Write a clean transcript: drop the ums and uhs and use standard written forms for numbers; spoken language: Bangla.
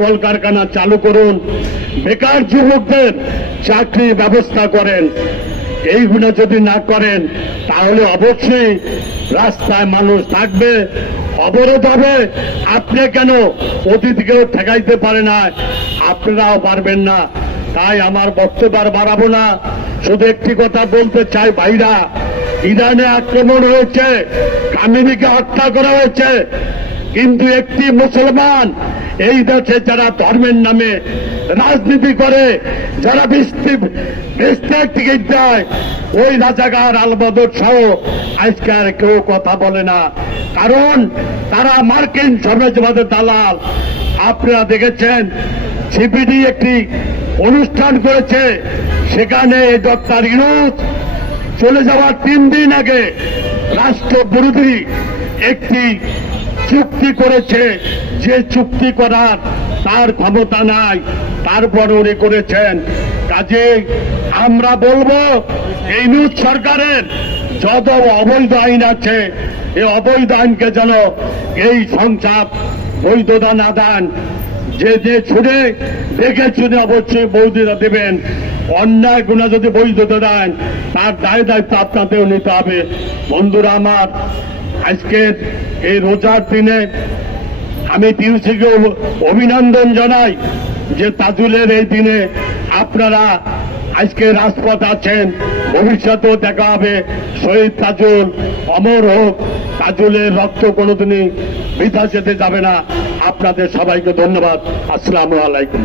কলকারখানা চালু করুন, বেকার যুবকদের চাকরি ব্যবস্থা করেন। এইগুলো যদি না করেন তাহলে অবশ্যই রাস্তায় মানুষ থাকবে, অবরোধ হবে। আপনি কেন অতিথিকেও ঠেকাইতে পারে না, আপনারাও পারবেন না। তাই আমার বক্তব্য আর বাড়াবো না, শুধু একটি কথা বলতে চাই, ভাইরা, ইরানে আক্রমণ হয়েছে, খামেনিকে হত্যা করা হয়েছে, কিন্তু একটি মুসলমান এই দেশে যারা ধর্মের নামে রাজনীতি করে, যারা বিস্তার টিকিট দেয়, ওই রাজাকার আলবদর সহ আজকে আর কেউ কথা বলে না, কারণ তারা মার্কিন সাম্রাজ্যবাদের দালাল। আপনারা দেখেছেন সিপিডি একটি অনুষ্ঠান করেছে, সেখানে ডক্টর ইউনূস চলে যাওয়ার 3 দিন আগে রাষ্ট্রবিরোধী একটি চুক্তি করেছে, যে চুক্তি করার তার ক্ষমতা নাই, তারপর উনি করেছেন। কাজে আমরা বলবো এই ইউনূস সরকারের যত অবৈধ আইন আছে, এই অবৈধ আইনকে যেন এই সংসদ বৈধতা না দেন। যে ছুড়ে দেখে শুনে অবশ্যই বৈধতা দেবেন, অন্যায় গুণা যদি বৈধতা দেন তার দায় দায়িত্ব আপনাদেরও নিতে হবে। বন্ধুরা আমার, আজকের এই রোজার দিনে আমি টিউসিকে অভিনন্দন জানাই যে তাজুলের এই দিনে আপনারা আজকে রাজপথ আছেন, ভবিষ্যতেও দেখা হবে। শহীদ তাজুল অমর হোক, তাজুলের রক্ত কোনোদিনই বৃথা যেতে যাবে না। আপনাদের সবাইকে ধন্যবাদ। আসসালামু আলাইকুম।